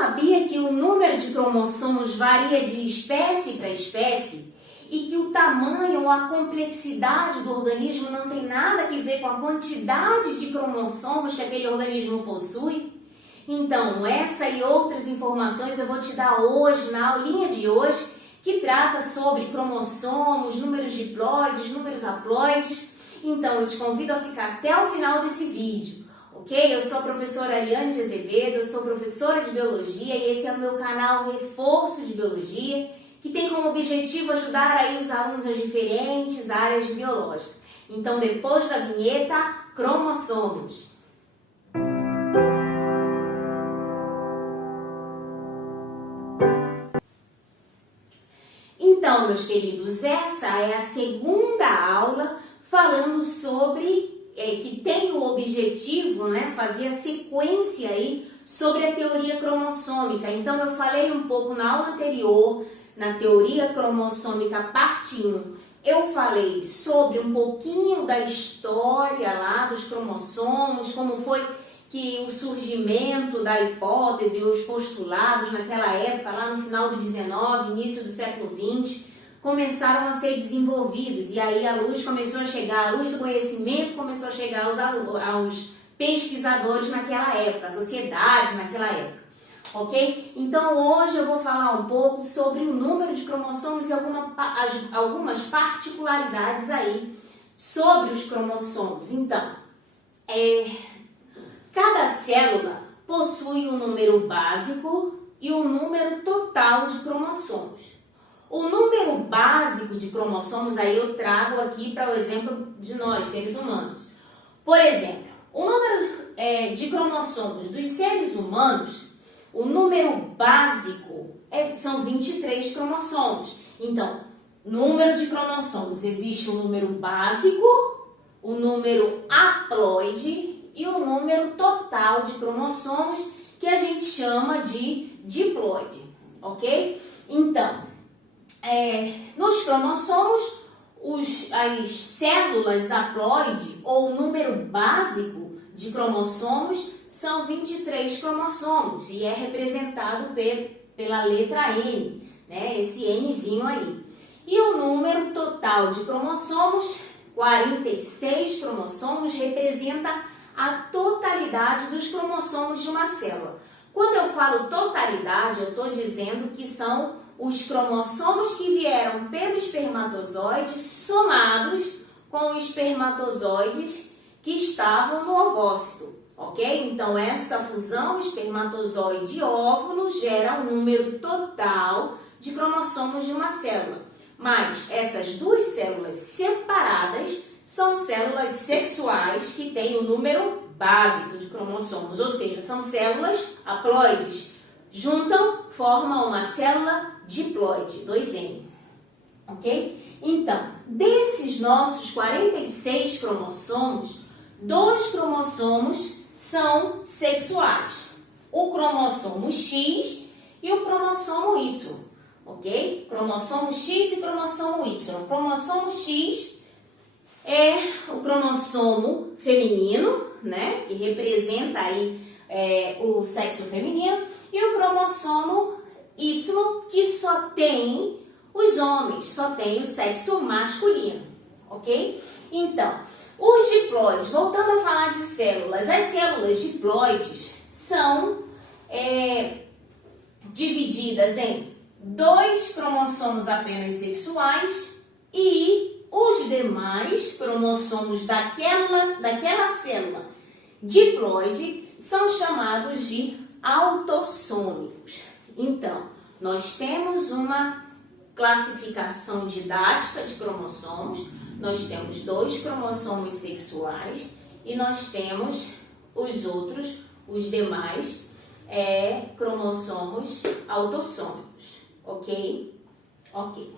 sabia que o número de cromossomos varia de espécie para espécie e que o tamanho ou a complexidade do organismo não tem nada a ver com a quantidade de cromossomos que aquele organismo possui? Então, essa e outras informações eu vou te dar hoje, na aulinha de hoje, que trata sobre cromossomos, números diploides, números haploides. Então, eu te convido a ficar até o final desse vídeo, ok? Eu sou a professora Ariane de Azevedo, eu sou professora de Biologia e esse é o meu canal Reforço de Biologia, que tem como objetivo ajudar aí os alunos das diferentes áreas de biológica. Então, depois da vinheta, cromossomos. Então, meus queridos, essa é a segunda aula falando sobre, que tem o objetivo, né, fazer a sequência aí sobre a teoria cromossômica. Então, eu falei um pouco na aula anterior, na teoria cromossômica parte 1, eu falei sobre um pouquinho da história lá dos cromossomos, como foi que o surgimento da hipótese, os postulados naquela época, lá no final do 19, início do século 20, começaram a ser desenvolvidos. E aí a luz começou a chegar, a luz do conhecimento começou a chegar aos pesquisadores naquela época, à sociedade naquela época. Ok? Então hoje eu vou falar um pouco sobre o número de cromossomos e algumas particularidades aí sobre os cromossomos. Então, cada célula possui um número básico e um número total de cromossomos. O número básico de cromossomos aí eu trago aqui para o exemplo de nós, seres humanos. Por exemplo, o número de cromossomos dos seres humanos, o número básico são 23 cromossomos. Então, número de cromossomos, existe o número básico, o número haploide e o número total de cromossomos, que a gente chama de diploide, ok? Então, nos cromossomos, as células haploide, ou o número básico de cromossomos, são 23 cromossomos e é representado pela letra N, né? Esse Nzinho aí. E o número total de cromossomos, 46 cromossomos, representa a totalidade dos cromossomos de uma célula. Quando eu falo totalidade, eu estou dizendo que são os cromossomos que vieram pelo espermatozoide somados com os espermatozoides que estavam no ovócito. Ok? Então, essa fusão espermatozoide-óvulo gera um número total de cromossomos de uma célula. Mas essas duas células separadas são células sexuais que têm o número básico de cromossomos, ou seja, são células haploides. Juntam, formam uma célula diploide, 2N. Ok? Então, desses nossos 46 cromossomos, 2 cromossomos são sexuais, o cromossomo X e o cromossomo Y, ok? Cromossomo X e cromossomo Y. O cromossomo X é o cromossomo feminino, né? Que representa aí o sexo feminino, e o cromossomo Y, que só tem os homens, só tem o sexo masculino, ok? Então, os diploides, voltando a falar de células, as células diploides são divididas em 2 cromossomos apenas sexuais e os demais cromossomos daquela célula diploide são chamados de autossômicos. Então, nós temos uma classificação didática de cromossomos. Nós temos 2 cromossomos sexuais e nós temos os demais cromossomos autossômicos, ok? Ok.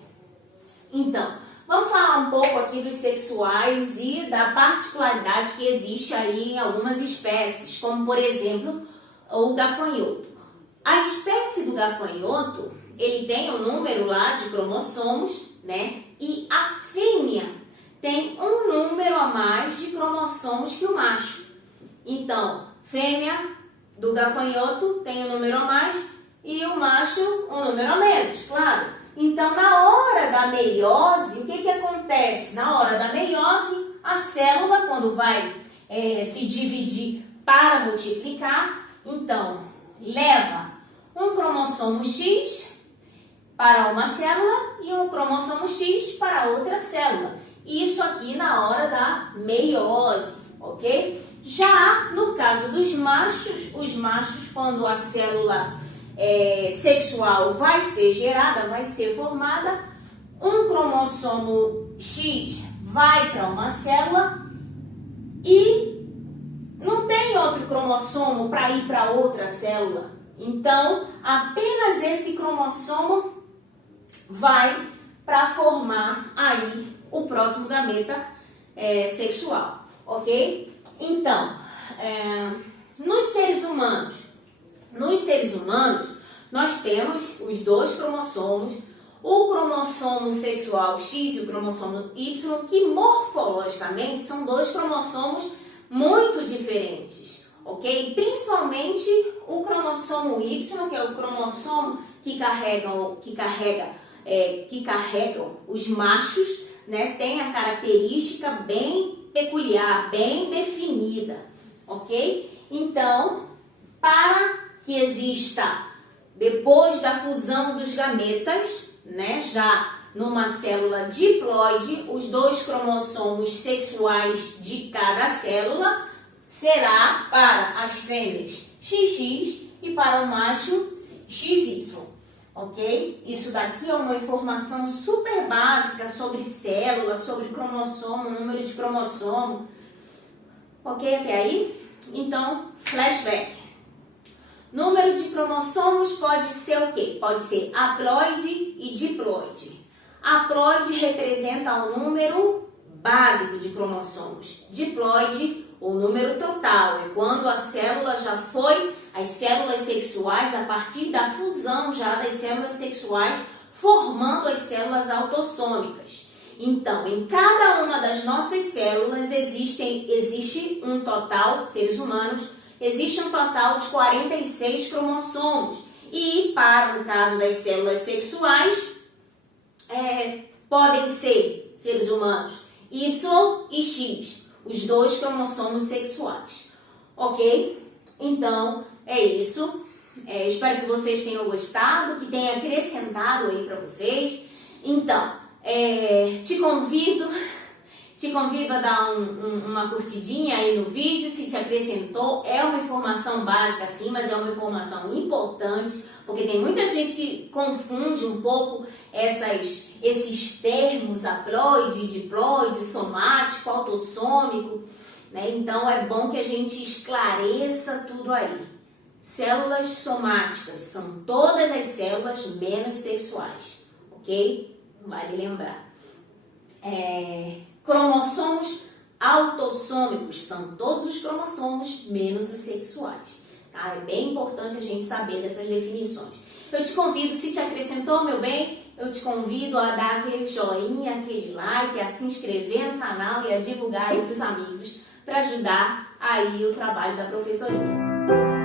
Então, vamos falar um pouco aqui dos sexuais e da particularidade que existe aí em algumas espécies, como por exemplo, o gafanhoto. A espécie do gafanhoto, ele tem um número lá de cromossomos, né? E a fêmea tem um número a mais de cromossomos que o macho. Então, fêmea do gafanhoto tem um número a mais e o macho um número a menos, claro. Então, na hora da meiose, o que acontece? Na hora da meiose, a célula, quando vai se dividir para multiplicar, então, leva um cromossomo X para uma célula e um cromossomo X para outra célula. Isso aqui na hora da meiose, ok? Já no caso dos machos, os machos, quando a célula sexual vai ser gerada, vai ser formada, um cromossomo X vai para uma célula e não tem outro cromossomo para ir para outra célula. Então, apenas esse cromossomo vai para formar aí o próximo gameta sexual, ok? Então, nos seres humanos, nós temos os dois cromossomos, o cromossomo sexual X e o cromossomo Y, que morfologicamente são dois cromossomos muito diferentes, ok? Principalmente o cromossomo Y, que é o cromossomo que carrega os machos, né? Tem a característica bem peculiar, bem definida, ok? Então, para que exista, depois da fusão dos gametas, né, já numa célula diploide, os dois cromossomos sexuais de cada célula será para as fêmeas XX e para o macho XY, ok? Isso daqui é uma informação super básica sobre célula, sobre cromossomo, número de cromossomo, ok até aí? Então, flashback. Número de cromossomos pode ser o quê? Pode ser haploide e diploide. Haploide representa o número básico de cromossomos. Diploide, o número total. É quando a célula já foi, as células sexuais, a partir da fusão já das células sexuais, formando as células autossômicas. Então, em cada uma das nossas células existe um total, seres humanos, existe um total de 46 cromossomos. E, para o caso das células sexuais, podem ser, seres humanos, Y e X, os dois cromossomos sexuais. Ok? Então, é isso. Espero que vocês tenham gostado, que tenha acrescentado aí para vocês. Então, te convido a dar uma curtidinha aí no vídeo, se te acrescentou. É uma informação básica sim, mas é uma informação importante, porque tem muita gente que confunde um pouco esses termos, haploide, diploide, somático, autossômico, né? Então é bom que a gente esclareça tudo aí. Células somáticas são todas as células menos sexuais, ok? Vale lembrar. Cromossomos autossômicos são todos os cromossomos menos os sexuais. Tá? É bem importante a gente saber dessas definições. Eu te convido, se te acrescentou, meu bem, eu te convido a dar aquele joinha, aquele like, a se inscrever no canal e a divulgar aí para os amigos para ajudar aí o trabalho da professorinha.